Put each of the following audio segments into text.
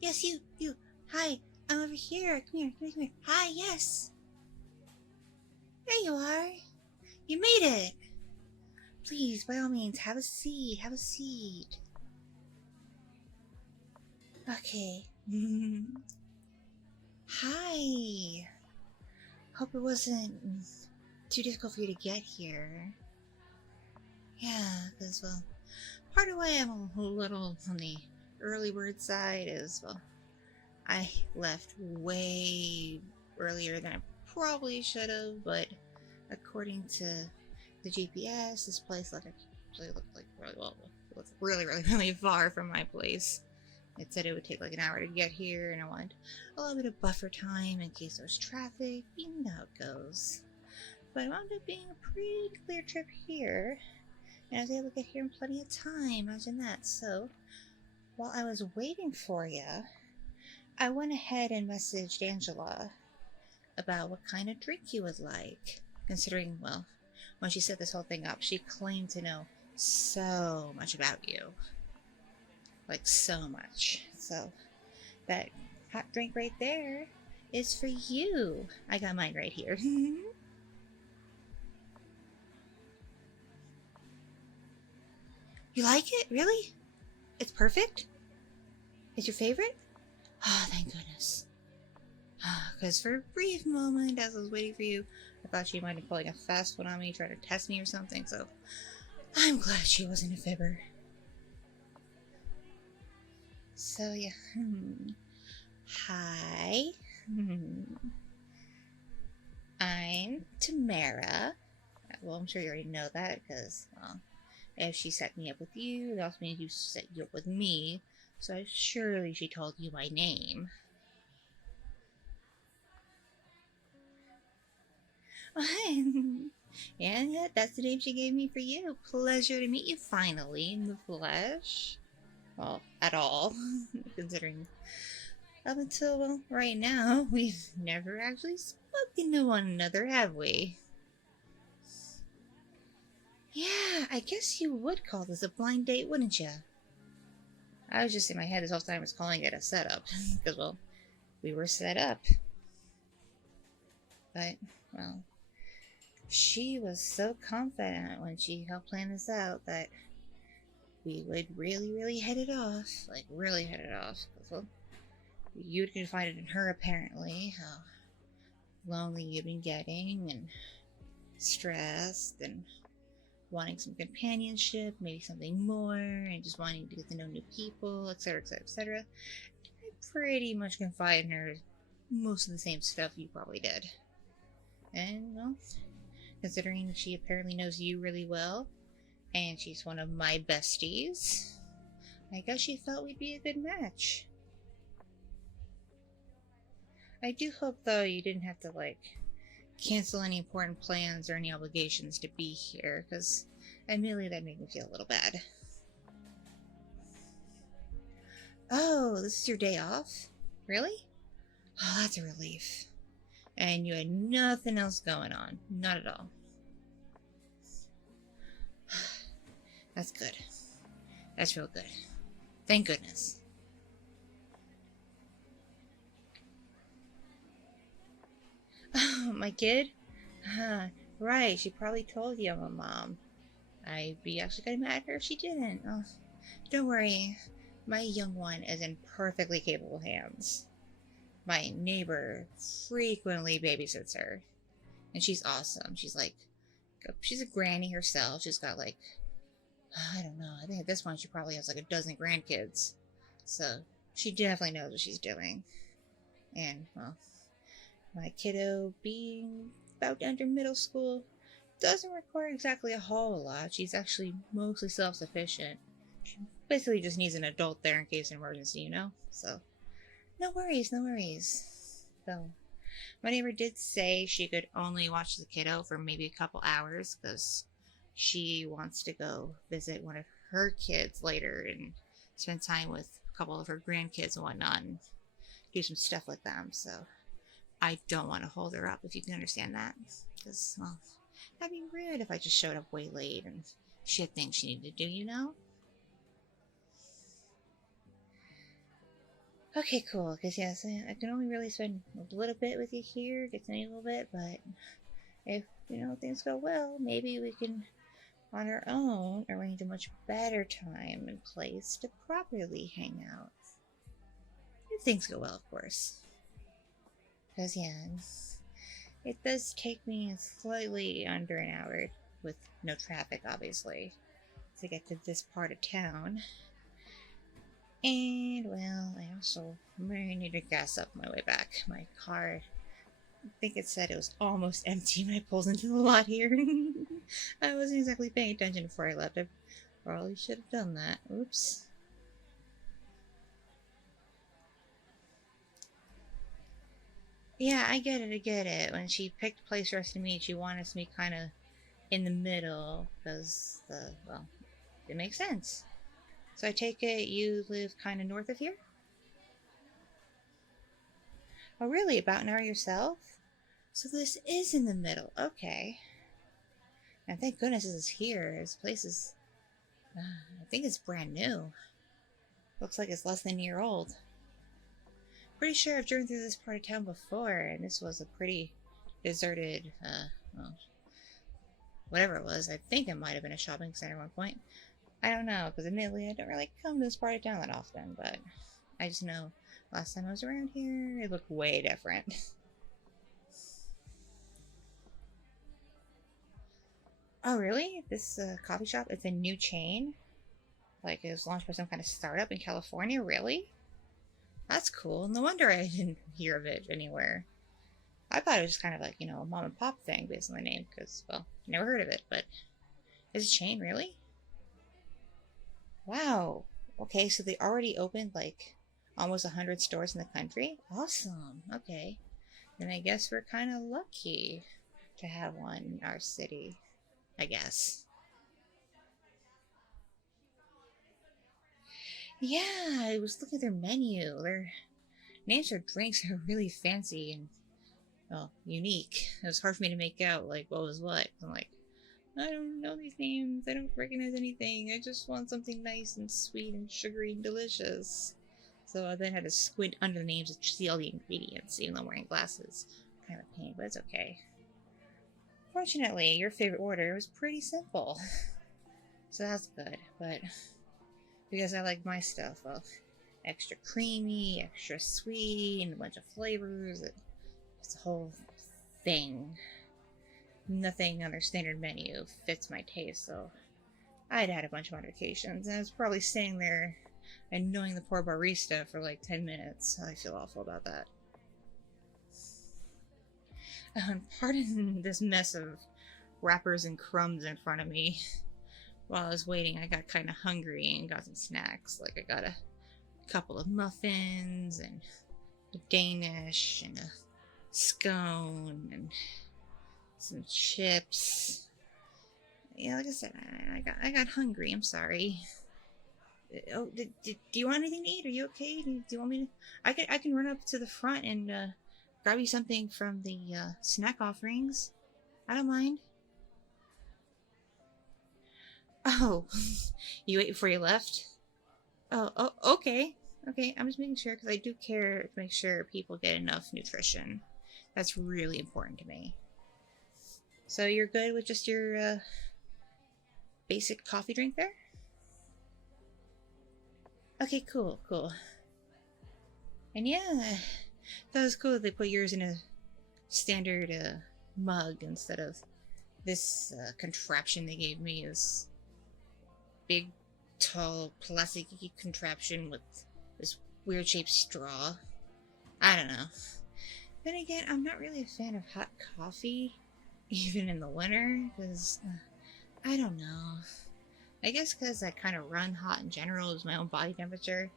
Yes, you. Hi, I'm over here. Come here. Hi, yes. There you are. You made it. Please, by all means, have a seat. Have a seat. Okay. Hi. Hope it wasn't too difficult for you to get here. Yeah, because, well, part of why I'm a little on the early bird side is, well, I left way earlier than I probably should have, but according to the GPS, this place looked like really well. It looked really far from my place. It said it would take like an hour to get here, and I wanted a little bit of buffer time in case there was traffic. You know how it goes. But it wound up being a pretty clear trip here, and I was able to get here in plenty of time. Imagine that. So, while I was waiting for you, I went ahead and messaged Angela about what kind of drink you would like. Considering, well, when she set this whole thing up, she claimed to know so much about you. Like, so much. So, that hot drink right there is for you. I got mine right here. You like it? Really? It's perfect? It's your favorite? Oh, thank goodness. Because for a brief moment, as I was waiting for you, I thought she might be pulling a fast one on me, trying to test me or something, so I'm glad she wasn't a fibber. So, yeah. Hi. I'm Tamara. Well, I'm sure you already know that, because, well, if she set me up with you, that also means you set you up with me, so surely she told you my name. And yeah, that's the name she gave me for you. Pleasure to meet you finally in the flesh. Well, at all, considering up until, well, right now, we've never actually spoken to one another, have we? Yeah, I guess you would call this a blind date, wouldn't you? I was just in my head this whole time was calling it a setup, because, well, we were set up. But, well, she was so confident when she helped plan this out that we would really hit it off. Like, really hit it off. Well, you'd confided in her, apparently, how lonely you've been getting, and stressed, and wanting some companionship, maybe something more, and just wanting to get to know new people, etc., etc., etc. I pretty much confided in her most of the same stuff you probably did. And, well, considering she apparently knows you really well, and she's one of my besties, I guess she felt we'd be a good match. I do hope, though, you didn't have to, like, cancel any important plans or any obligations to be here, because admittedly that made me feel a little bad. Oh, this is your day off? Really? Oh, that's a relief. And you had nothing else going on. Not at all. That's good. That's real good. Thank goodness. Oh, my kid? Right, she probably told you I'm a mom. I'd be actually kind of mad at her if she didn't. Oh, don't worry. My young one is in perfectly capable hands. My neighbor frequently babysits her. And she's awesome. She's a granny herself. She's got like, I don't know, I think at this point she probably has like a dozen grandkids. So she definitely knows what she's doing. And, well, my kiddo being about to enter middle school doesn't require exactly a whole lot. She's actually mostly self-sufficient. She basically just needs an adult there in case of emergency, you know? So, no worries, no worries. Though, my neighbor did say she could only watch the kiddo for maybe a couple hours because she wants to go visit one of her kids later and spend time with a couple of her grandkids and whatnot and do some stuff with them. So I don't want to hold her up, if you can understand that. Because, well, that'd be rude if I just showed up way late and she had things she needed to do, you know? Okay, cool. Because yes, I can only really spend a little bit with you here, get to know you a little bit. But if things go well, maybe we can, on our own, arrange a much better time and place to properly hang out. If things go well, of course. Because yeah, it does take me slightly under an hour, with no traffic, obviously, to get to this part of town. And, well, I also may need to gas up my way back. My car, I think it said it was almost empty when I pulled into the lot here. I wasn't exactly paying attention before I left. I probably should have done that. Oops. Yeah, I get it, I get it. When she picked a place for us to meet, she wanted us to meet kind of in the middle, because well, it makes sense. So I take it you live kind of north of here? Oh, really? About an hour yourself? So this is in the middle. Okay. And thank goodness this is here. This place is, I think it's brand new. Looks like it's less than a year old. Pretty sure I've driven through this part of town before, and this was a pretty deserted, well, whatever it was. I think it might have been a shopping center at one point. I don't know, because admittedly I don't really come to this part of town that often, but I just know last time I was around here, it looked way different. Oh, really? This coffee shop, it's a new chain? Like it was launched by some kind of startup in California? Really? That's cool. No wonder I didn't hear of it anywhere. I thought it was just kind of like, a mom and pop thing based on the name, because, well, never heard of it, but is a chain, really? Wow. Okay, so they already opened like almost 100 stores in the country? Awesome. Okay. Then I guess we're kind of lucky to have one in our city, I guess. Yeah, I was looking at their menu. Their names for drinks are really fancy and, well, unique. It was hard for me to make out, like, what was what. I'm like, I don't know these names. I don't recognize anything. I just want something nice and sweet and sugary and delicious. So I then had to squint under the names to see all the ingredients, even though I'm wearing glasses. Kind of a pain, but it's okay. Fortunately, your favorite order was pretty simple. So that's good, but because I like my stuff, well, extra creamy, extra sweet, and a bunch of flavors. It's a whole thing. Nothing on their standard menu fits my taste, so I'd had a bunch of modifications, and I was probably sitting there annoying the poor barista for like 10 minutes. I feel awful about that. Pardon this mess of wrappers and crumbs in front of me. While I was waiting, I got kind of hungry and got some snacks. Like, I got a couple of muffins and a Danish and a scone and some chips. Yeah, like I said, I got hungry. I'm sorry. Oh, do you want anything to eat? Are you okay? Do you want me to? I can run up to the front and grab you something from the snack offerings. I don't mind. Oh, you ate before you left? Oh, okay. Okay, I'm just making sure because I do care to make sure people get enough nutrition. That's really important to me. So you're good with just your basic coffee drink there? Okay, cool, cool. And yeah, that was cool. They put yours in a standard mug instead of this contraption they gave me. This big, tall, plasticky contraption with this weird shaped straw. I don't know. Then again, I'm not really a fan of hot coffee, even in the winter, because I don't know. I guess because I kind of run hot in general is my own body temperature.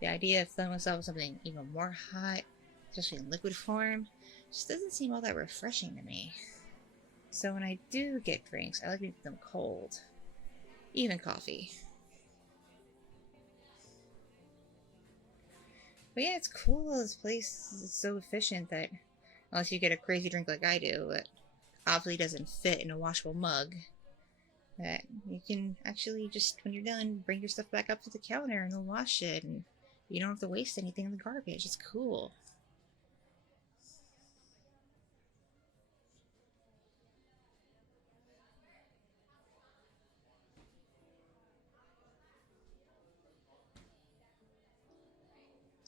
The idea of filling myself with something even more hot, especially in liquid form, just doesn't seem all that refreshing to me. So when I do get drinks, I like to get them cold. Even coffee. But yeah, it's cool. This place is so efficient that, unless you get a crazy drink like I do, that obviously doesn't fit in a washable mug, that you can actually just, when you're done, bring your stuff back up to the counter and they'll wash it and You don't have to waste anything in the garbage. It's cool.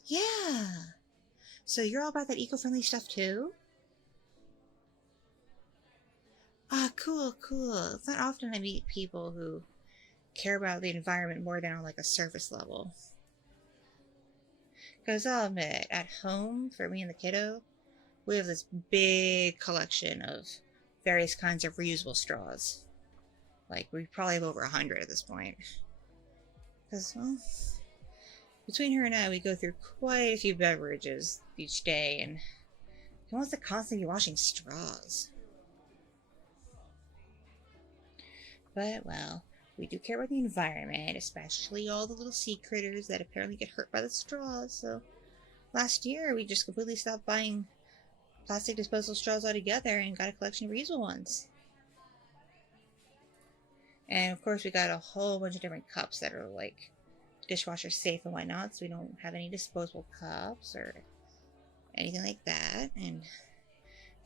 Yeah. So you're all about that eco-friendly stuff too? Ah, cool, cool. It's not often I meet people who care about the environment more than on like a surface level. Because I'll admit, at home, for me and the kiddo, we have this big collection of various kinds of reusable straws. Like, we probably have over 100 at this point. Because, well, between her and I, we go through quite a few beverages each day, and who wants to constantly be washing straws? But, well, we do care about the environment, especially all the little sea critters that apparently get hurt by the straws, so last year we just completely stopped buying plastic disposable straws altogether and got a collection of reusable ones. And of course, we got a whole bunch of different cups that are like dishwasher safe and whatnot, so we don't have any disposable cups or anything like that. And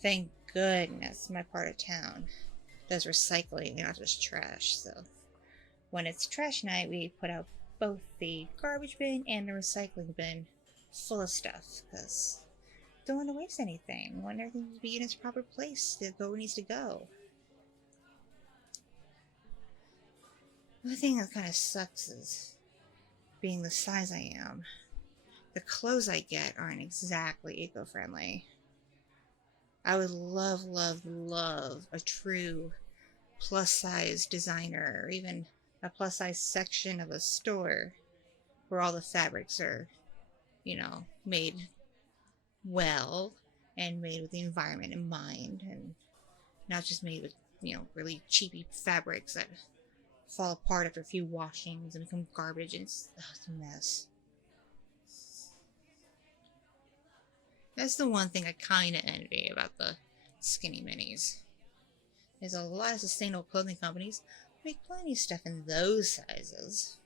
thank goodness my part of town does recycling, not just trash. So when it's trash night, we put out both the garbage bin and the recycling bin full of stuff because don't want to waste anything. We want everything to be in its proper place to go where it needs to go. The thing that kind of sucks is being the size I am. The clothes I get aren't exactly eco-friendly. I would love, love, love a true plus-size designer or even a plus-size section of a store where all the fabrics are, made well and made with the environment in mind and not just made with, really cheapy fabrics that fall apart after a few washings and become garbage and it's a mess. That's the one thing I kind of envy about the skinny minis. There's a lot of sustainable clothing companies make plenty of stuff in those sizes.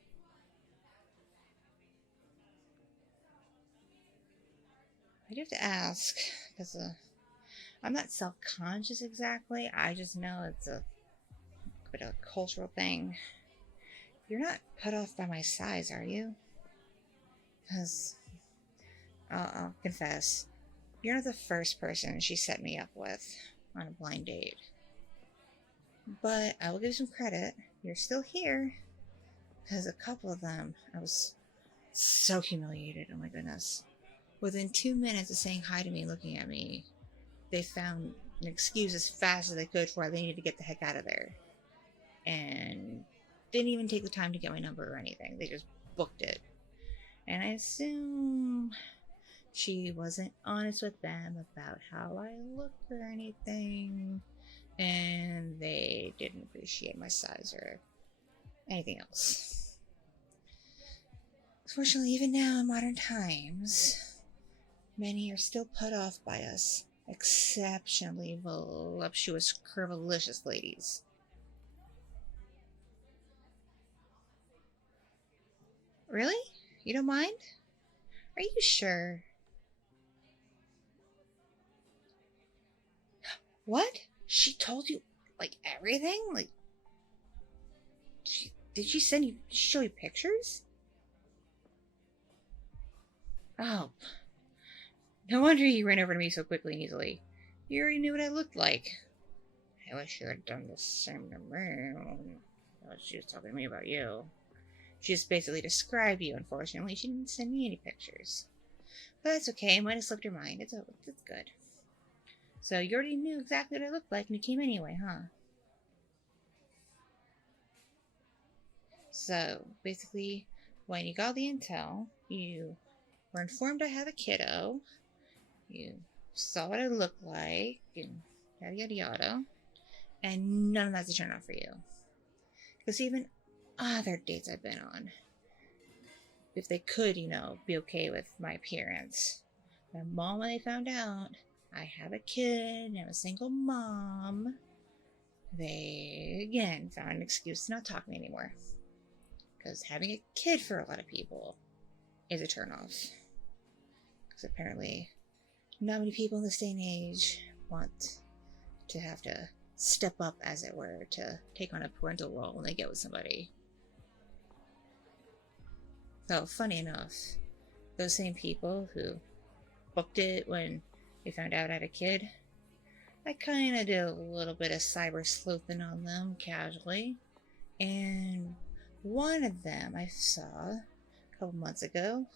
I do have to ask, because I'm not self-conscious exactly. I just know it's a bit of a cultural thing. You're not put off by my size, are you? Because I'll confess, you're not the first person she set me up with on a blind date. But I will give you some credit. You're still here. Because a couple of them, I was so humiliated. Oh my goodness. Within 2 minutes of saying hi to me and looking at me, they found an excuse as fast as they could for why they needed to get the heck out of there. And didn't even take the time to get my number or anything. They just booked it. And I assume she wasn't honest with them about how I looked or anything. And they didn't appreciate my size or anything else. Fortunately, even now in modern times, many are still put off by us exceptionally voluptuous, curvilicious ladies. Really? You don't mind? Are you sure? What? She told you, like, everything? Like, did she show you pictures? Oh, no wonder you ran over to me so quickly and easily. You already knew what I looked like. I wish you had done the same to me. She was talking to me about you. She just basically described you, unfortunately. She didn't send me any pictures. But that's okay, I might have slipped her mind. It's good. So you already knew exactly what I looked like and you came anyway, huh? So basically, when you got the intel, you were informed I have a kiddo, you saw what I looked like, and yada yada yada, and none of that's a turn off for you. Because even other dates I've been on, if they could, be okay with my appearance, my mom, when they found out I have a kid and I'm a single mom, they again found an excuse to not talk to me anymore. Because having a kid for a lot of people is a turnoff. Because apparently not many people in this day and age want to have to step up, as it were, to take on a parental role when they get with somebody. So, funny enough, those same people who booked it when they found out I had a kid, I kind of did a little bit of cyber sleuthing on them casually, and one of them I saw a couple months ago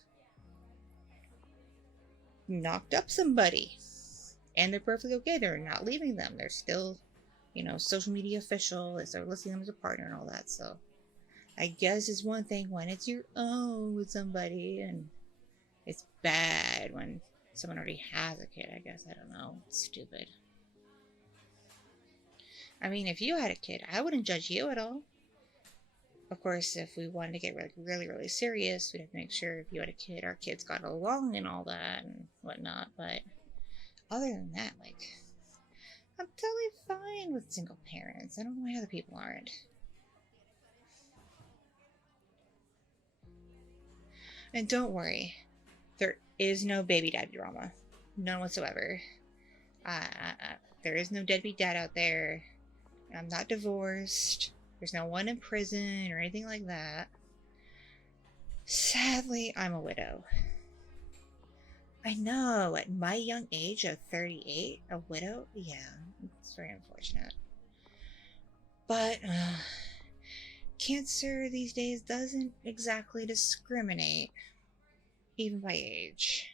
knocked up somebody, and they're perfectly okay. They're not leaving them. They're still, social media official. They're listing them as a partner and all that. So I guess it's one thing when it's your own with somebody, and it's bad when someone already has a kid. I guess, I don't know. It's stupid. I mean, if you had a kid, I wouldn't judge you at all. Of course, if we wanted to get really, really serious, we'd have to make sure if you had a kid, our kids got along and all that and whatnot. But other than that, I'm totally fine with single parents. I don't know why other people aren't. And don't worry, there is no baby daddy drama. None whatsoever. There is no deadbeat dad out there. I'm not divorced. There's no one in prison or anything like that. Sadly, I'm a widow. I know, at my young age of 38, a widow? Yeah, it's very unfortunate. But cancer these days doesn't exactly discriminate, even by age.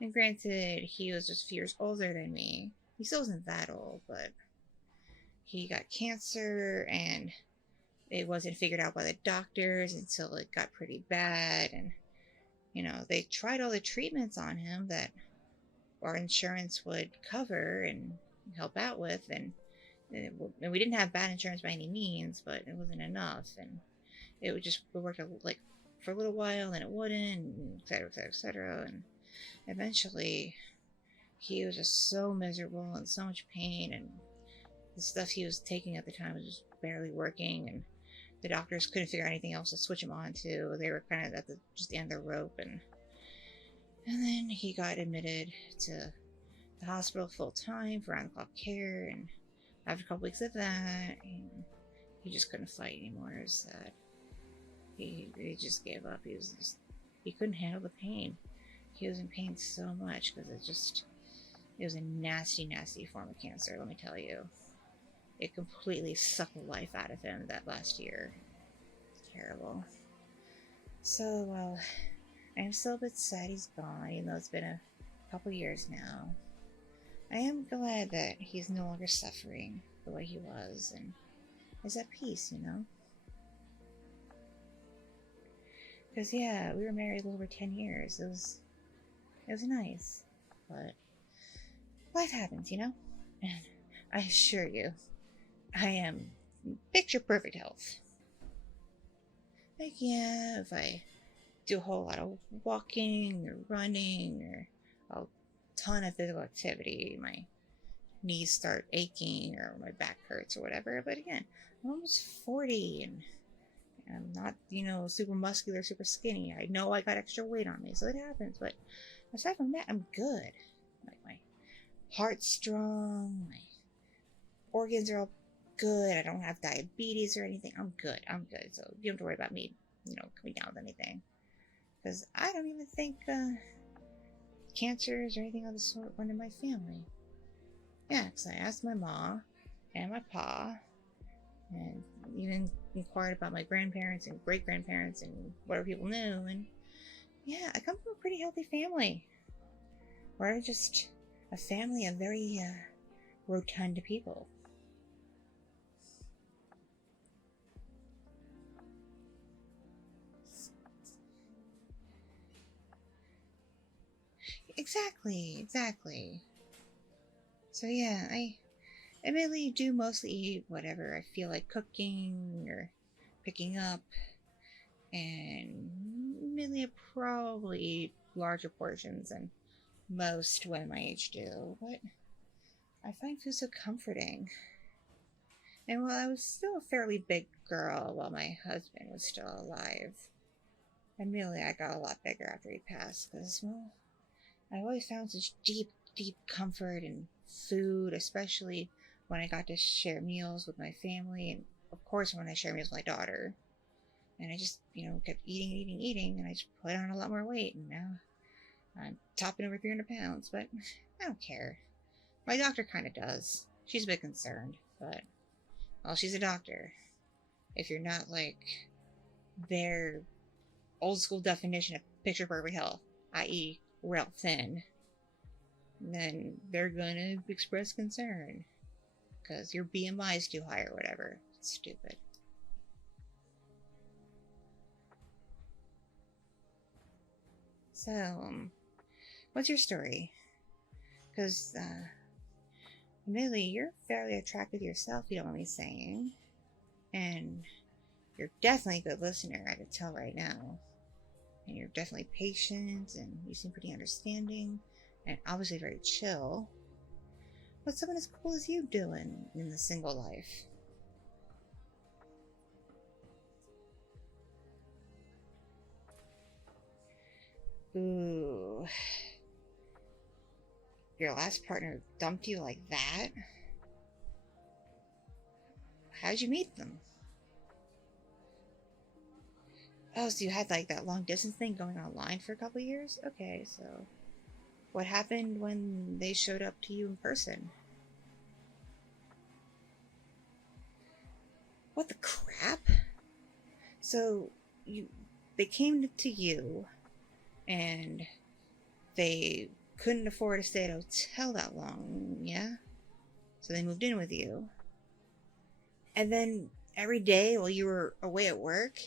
And granted, he was just a few years older than me. He still wasn't that old, but he got cancer, and it wasn't figured out by the doctors until it got pretty bad. And, they tried all the treatments on him that our insurance would cover and help out with. And we didn't have bad insurance by any means, but it wasn't enough. And it worked for a little while, then it wouldn't, et cetera, et cetera, et cetera. And eventually, he was just so miserable and so much pain, and the stuff he was taking at the time was just barely working, and the doctors couldn't figure out anything else to switch him on to. They were kind of at just the end of the rope, and then he got admitted to the hospital full time for round-the-clock care, and after a couple weeks of that, he just couldn't fight anymore. It was sad. He just gave up. He couldn't handle the pain. He was in pain so much because it was a nasty, nasty form of cancer, let me tell you. It completely sucked the life out of him that last year. Terrible. So, well, I'm still a bit sad he's gone, even though it's been a couple years now. I am glad that he's no longer suffering the way he was, and is at peace, Because, yeah, we were married a little over 10 years. It was nice, but life happens, And I assure you, I am picture perfect health. Yeah, if I do a whole lot of walking or running or a ton of physical activity, my knees start aching or my back hurts or whatever. But again, I'm almost 40 and I'm not, super muscular, super skinny. I know I got extra weight on me, so it happens. But aside from that, I'm good. My heart's strong, my organs are all good. I don't have diabetes or anything. I'm good. So you don't have to worry about me, coming down with anything. Because I don't even think cancers or anything of the sort run in my family. Yeah, because I asked my mom and my pa, and even inquired about my grandparents and great-grandparents and whatever people knew. And yeah, I come from a pretty healthy family. We're just a family of very rotund people. Exactly. So yeah, I admittedly do mostly eat whatever I feel like cooking or picking up, and admittedly I probably eat larger portions than most women my age do, but I find food so comforting. And while I was still a fairly big girl while my husband was still alive, Admittedly, I got a lot bigger after he passed, because, well, I always found such deep, deep comfort in food, especially when I got to share meals with my family, and of course when I share meals with my daughter. And I just, kept eating, eating, eating, and I just put on a lot more weight, and now I'm topping over 300 pounds, but I don't care. My doctor kind of does. She's a bit concerned, but, well, she's a doctor. If you're not, like, their old school definition of picture perfect health, i.e., real thin, then they're gonna express concern because your BMI is too high or whatever. It's stupid. So, what's your story? Because, Millie, you're fairly attractive yourself, you don't mind me saying. And you're definitely a good listener, I can tell right now. And you're definitely patient, and you seem pretty understanding, and obviously very chill. What's someone as cool as you doing in the single life? Ooh. Your last partner dumped you like that? How'd you meet them? Oh, so you had like that long distance thing going online for a couple years? Okay, so what happened when they showed up to you in person? What the crap? So they came to you and they couldn't afford to stay at a hotel that long, yeah? So they moved in with you. And then every day while you were away at work,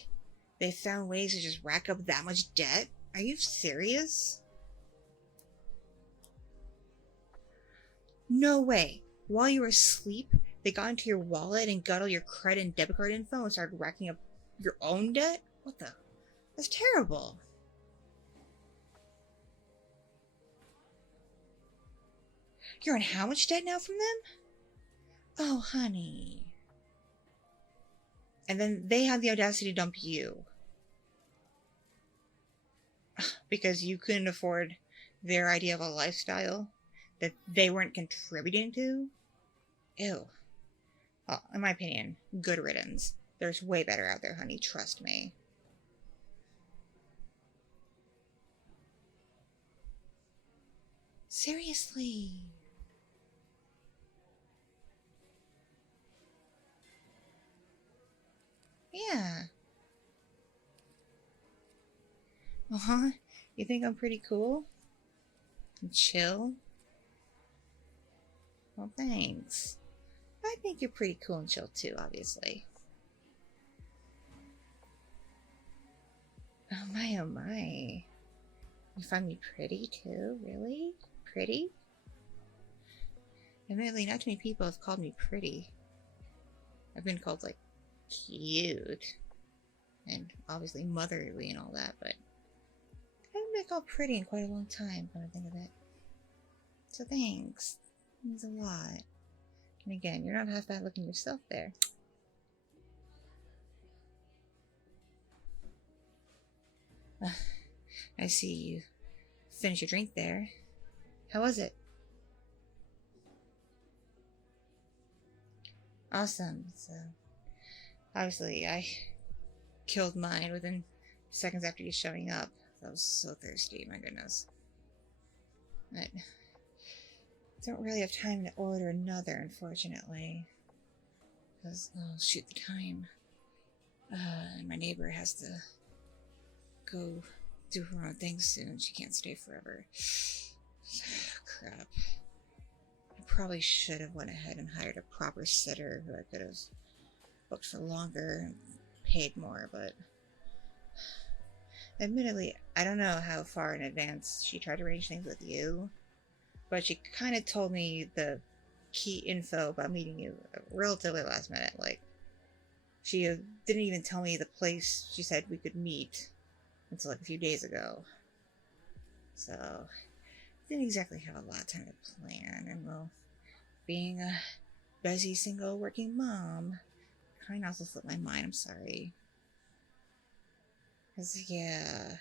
they found ways to just rack up that much debt? Are you serious? No way. While you were asleep, they got into your wallet and got all your credit and debit card info and started racking up your own debt? What the? That's terrible. You're in how much debt now from them? Oh, honey. And then they had the audacity to dump you. Because you couldn't afford their idea of a lifestyle that they weren't contributing to? Ew. Well, in my opinion, good riddance. There's way better out there, honey. Trust me. Seriously. Yeah. Uh-huh. You think I'm pretty cool? And chill? Well, thanks. I think you're pretty cool and chill too, obviously. Oh my, oh my. You find me pretty too? Really? Pretty? Admittedly, not too many people have called me pretty. I've been called, like, cute. And obviously motherly and all that, but I haven't been called pretty in quite a long time, when I think of it. So thanks. It means a lot. And again, you're not half bad looking yourself there. I see you finished your drink there. How was it? Awesome. So, obviously, I killed mine within seconds after you showing up. I was so thirsty, my goodness. But I don't really have time to order another, unfortunately. Because, oh, shoot the time. And my neighbor has to go do her own thing soon. She can't stay forever. Crap. I probably should have went ahead and hired a proper sitter who I could have booked for longer and paid more, but admittedly, I don't know how far in advance she tried to arrange things with you, but she kind of told me the key info about meeting you relatively last minute. Like, she didn't even tell me the place she said we could meet until like a few days ago. So, didn't exactly have a lot of time to plan, and well, being a busy single working mom kind of also slipped my mind. I'm sorry. 'Cause, yeah,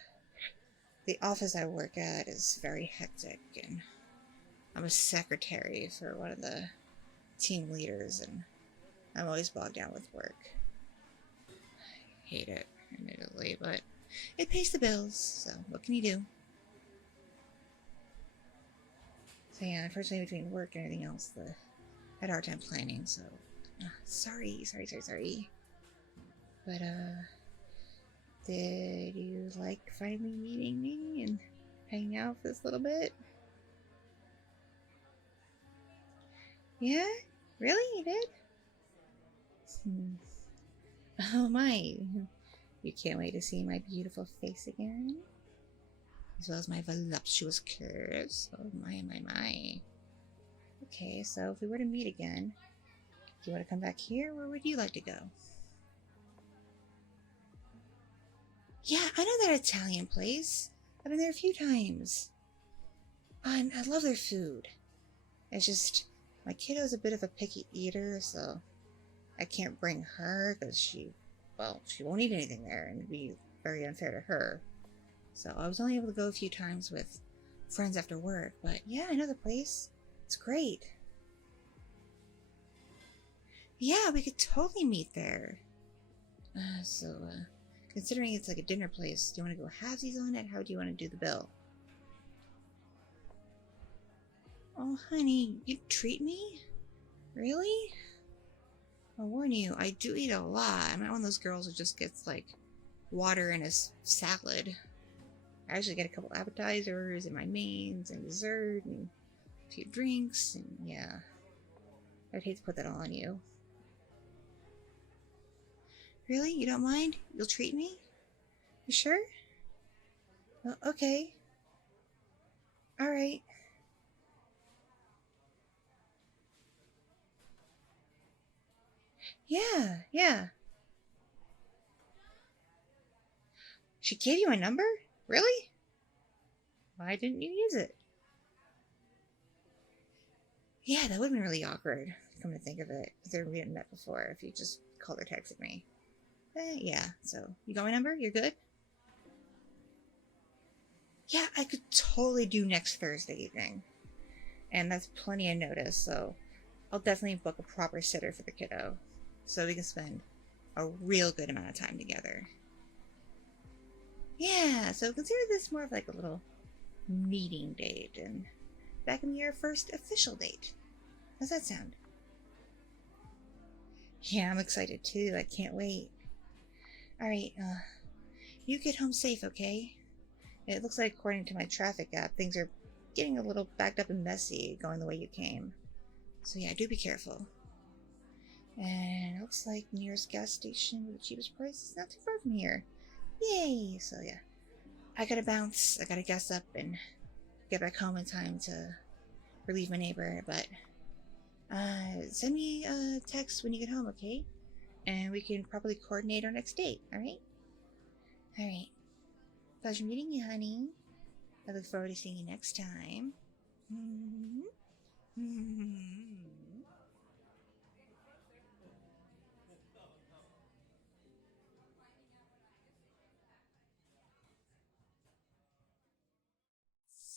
the office I work at is very hectic, and I'm a secretary for one of the team leaders, and I'm always bogged down with work. I hate it, admittedly, but it pays the bills, so what can you do? So yeah, unfortunately between work and everything else, I had a hard time planning, so sorry. But did you like finally meeting me and hanging out for this little bit? Yeah? Really? You did? Oh my. You can't wait to see my beautiful face again? As well as my voluptuous curves. Oh my. Okay, so if we were to meet again, do you want to come back here, or where would you like to go? Yeah, I know that Italian place. I've been there a few times. I love their food. It's just, my kiddo's a bit of a picky eater, so I can't bring her because she won't eat anything there and it'd be very unfair to her. So I was only able to go a few times with friends after work, but yeah, I know the place. It's great. Yeah, we could totally meet there. Considering it's like a dinner place, do you want to go halvesies on it? How do you want to do the bill? Oh, honey, you treat me? Really? I'll warn you, I do eat a lot. I'm not one of those girls who just gets, like, water and a salad. I actually get a couple appetizers and my mains and dessert and a few drinks, and yeah. I'd hate to put that all on you. Really? You don't mind? You'll treat me? You sure? Well, okay. Alright. Yeah. She gave you a number? Really? Why didn't you use it? Yeah, that would have been really awkward, come to think of it, because we hadn't met before if you just called or texted me. Yeah, so you got my number? You're good? Yeah, I could totally do next Thursday evening. And that's plenty of notice, so I'll definitely book a proper sitter for the kiddo so we can spend a real good amount of time together. Yeah, so consider this more of like a little meeting date and back in your first official date. How's that sound? Yeah, I'm excited too. I can't wait. Alright, you get home safe, okay? It looks like, according to my traffic app, things are getting a little backed up and messy going the way you came. So yeah, do be careful. And it looks like nearest gas station with the cheapest price is not too far from here. Yay! So yeah, I gotta bounce. I gotta gas up and get back home in time to relieve my neighbor. But send me a text when you get home, okay? And we can probably coordinate our next date. All right? All right. Pleasure meeting you, honey. I look forward to seeing you next time.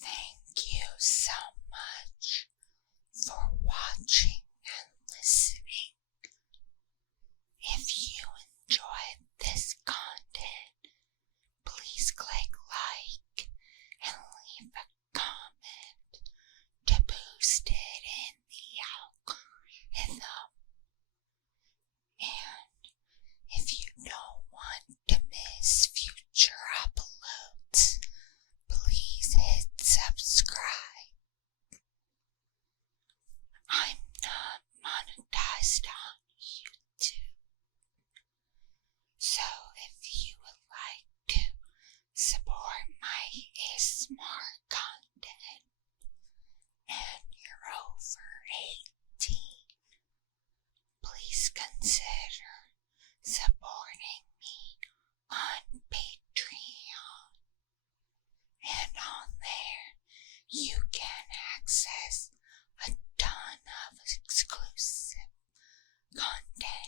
Thank you so much for watching and listening. If you enjoyed this content, please click like and leave a comment to boost it in the algorithm. And if you don't want to miss future uploads, please hit subscribe. I'm not monetized on YouTube, so if you would like to support my ASMR content and you're over 18, please consider supporting me on Patreon. And on there, you can access a ton of exclusive content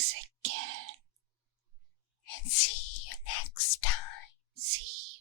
thanks again. And see you next time. See you.